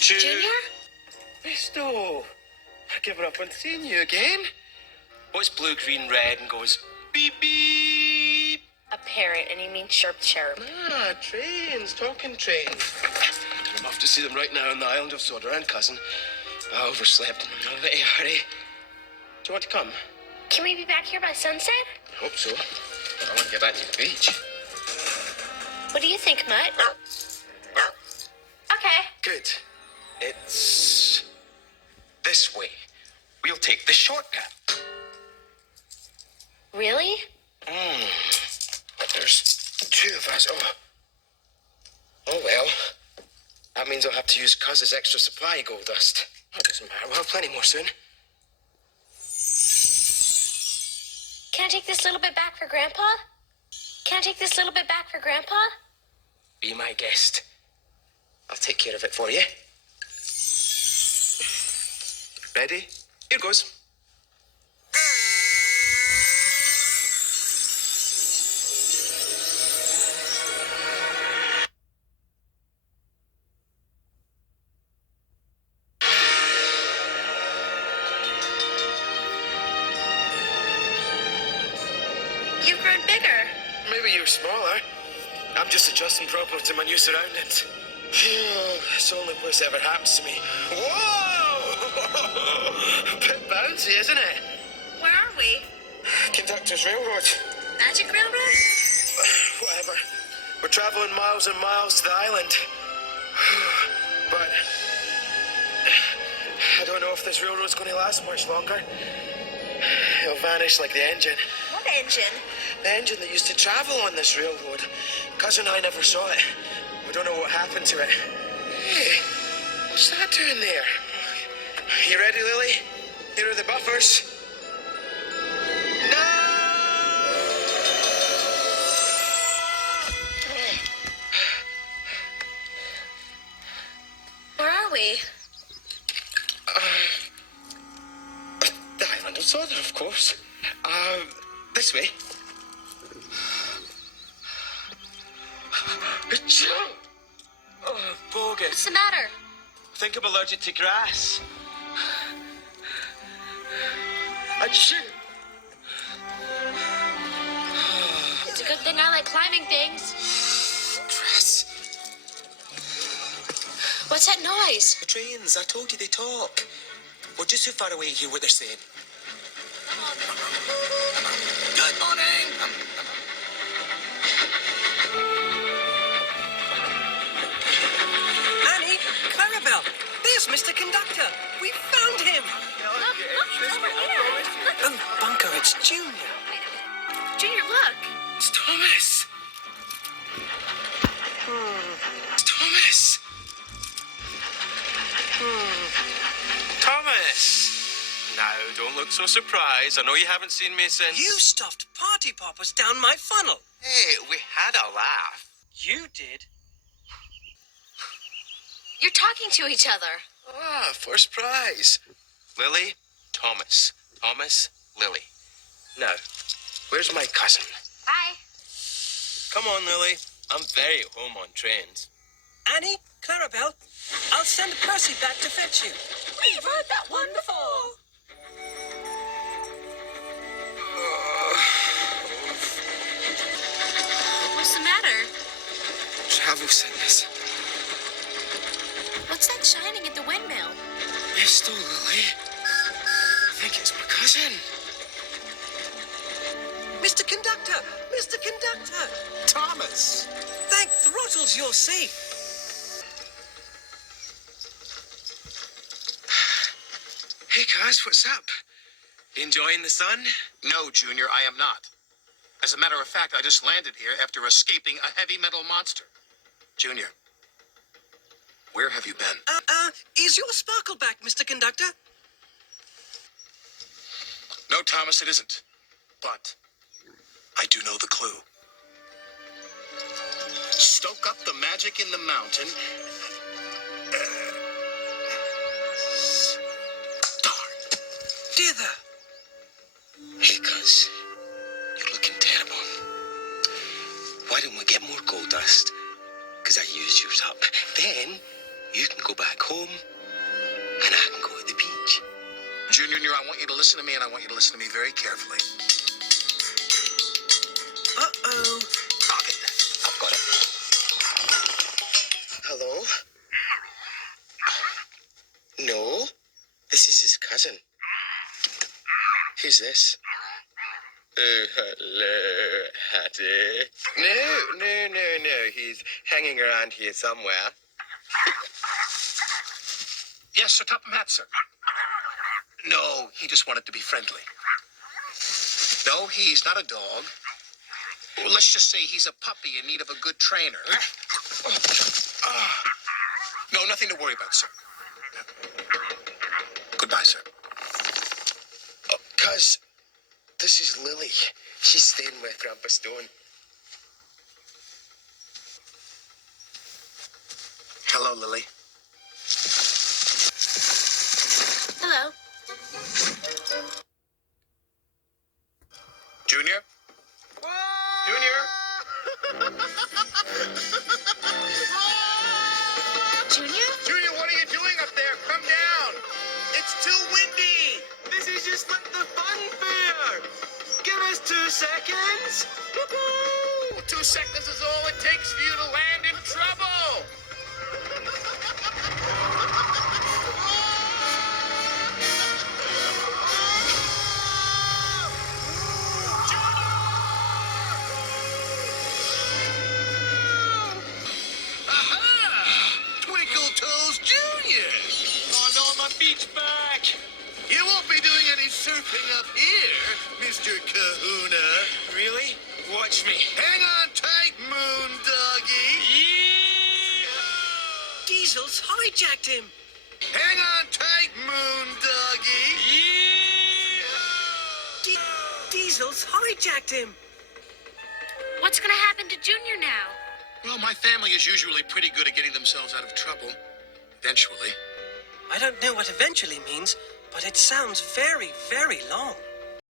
Junior? Misto, I've given up on seeing you again. What's blue, green, red and goes beep, beep? A parrot, and you mean chirp, chirp. Ah, trains, talking trains. I'm off to see them right now on the island of Sodor, cousin. I overslept and I'm in a little hurry. Do you want to come? Can we be back here by sunset? I hope so. I want to get back to the beach. What do you think, Mutt? Okay. Good. It's this way. We'll take the shortcut. Really? But there's two of us. Oh well. That means I'll have to use Cuz's extra supply of gold dust. That doesn't matter. We'll have plenty more soon. Can I take this little bit back for Grandpa? Can I take this little bit back for Grandpa? Be my guest. I'll take care of it for you. Ready? Here goes. You've grown bigger. Maybe you're smaller. I'm just adjusting properly to my new surroundings. It's the only place that ever happens to me. Whoa! Bit bouncy, isn't it? Where are we? Conductor's Railroad. Magic Railroad? Whatever. We're traveling miles and miles to the island. But I don't know if this railroad's going to last much longer. It'll vanish like the engine. What engine? The engine that used to travel on this railroad. Cousin and I never saw it. We don't know what happened to it. Hey, what's that doing there? You ready, Lily? Here are the buffers. No! Where are we? The island of Sodor, of course. This way. Oh, bogus. What's the matter? I think I'm allergic to grass. Achoo! It's a good thing I like climbing things. Grass. What's that noise? The trains, I told you they talk. We're just too far away to hear what they're saying. Good morning! Annie, Clarabelle, there's Mr. Conductor. We found him. Look, over here. Oh, Bunker, it's Junior. Junior, look. It's Thomas. It's Thomas. Thomas. Now, don't look so surprised. I know you haven't seen me since... You stuffed party poppers down my funnel. Hey, we had a laugh. You did? You're talking to each other. Ah, first prize. Lily, Thomas. Thomas, Lily. Now, where's my cousin? Hi. Come on, Lily. I'm very at home on trains. Annie, Clarabelle, I'll send Percy back to fetch you. We've heard that one before. What's the matter? Travel sickness. What's that shining at the windmill? Misto, Lily. I think it's my cousin. Mr. Conductor! Mr. Conductor! Thomas. Thank throttles you're safe. Hey, Cuz, what's up? You enjoying the sun? No, Junior, I am not. As a matter of fact, I just landed here after escaping a heavy metal monster. Junior, where have you been? Is your sparkle back, Mr. Conductor? No, Thomas, it isn't. But I do know the clue. Stoke up the magic in the mountain. Darn. Dither. Hey, Cuz, you're looking terrible. Why why don't we get more gold dust? Because I used yours up. Then you can go back home and I can go to the beach. Junior, I want you to listen to me, and I want you to listen to me very carefully. Uh-oh. I'll get that. I've got it. Hello? No, this is his cousin. Who's this? Oh, hello, Hattie. No. He's hanging around here somewhere. Yes, Sir Topham Hatt, sir. No, he just wanted to be friendly. No, he's not a dog. Well, let's just say he's a puppy in need of a good trainer. No, nothing to worry about, sir. Goodbye, sir. Oh, Cuz, this is Lily. She's staying with Grandpa Stone. Hello, Lily. Hello. Junior? Junior? Junior? Junior, what are you doing up there? Come down. It's too windy. This is just like the fun fair. Give us 2 seconds. Woo-hoo! 2 seconds is all it takes for you to land in trouble. Twinkle Toes Junior! Oh no, my beach back. You won't be doing any surfing up here, Mr. Kahuna. Really? Watch me. Hang on tight, Moon Doggy. Diesel's hijacked him. Hang on tight, Moon Doggy. Diesel's hijacked him. What's gonna happen to Junior now? Well, my family is usually pretty good at getting themselves out of trouble. Eventually. I don't know what eventually means, but it sounds very, very long.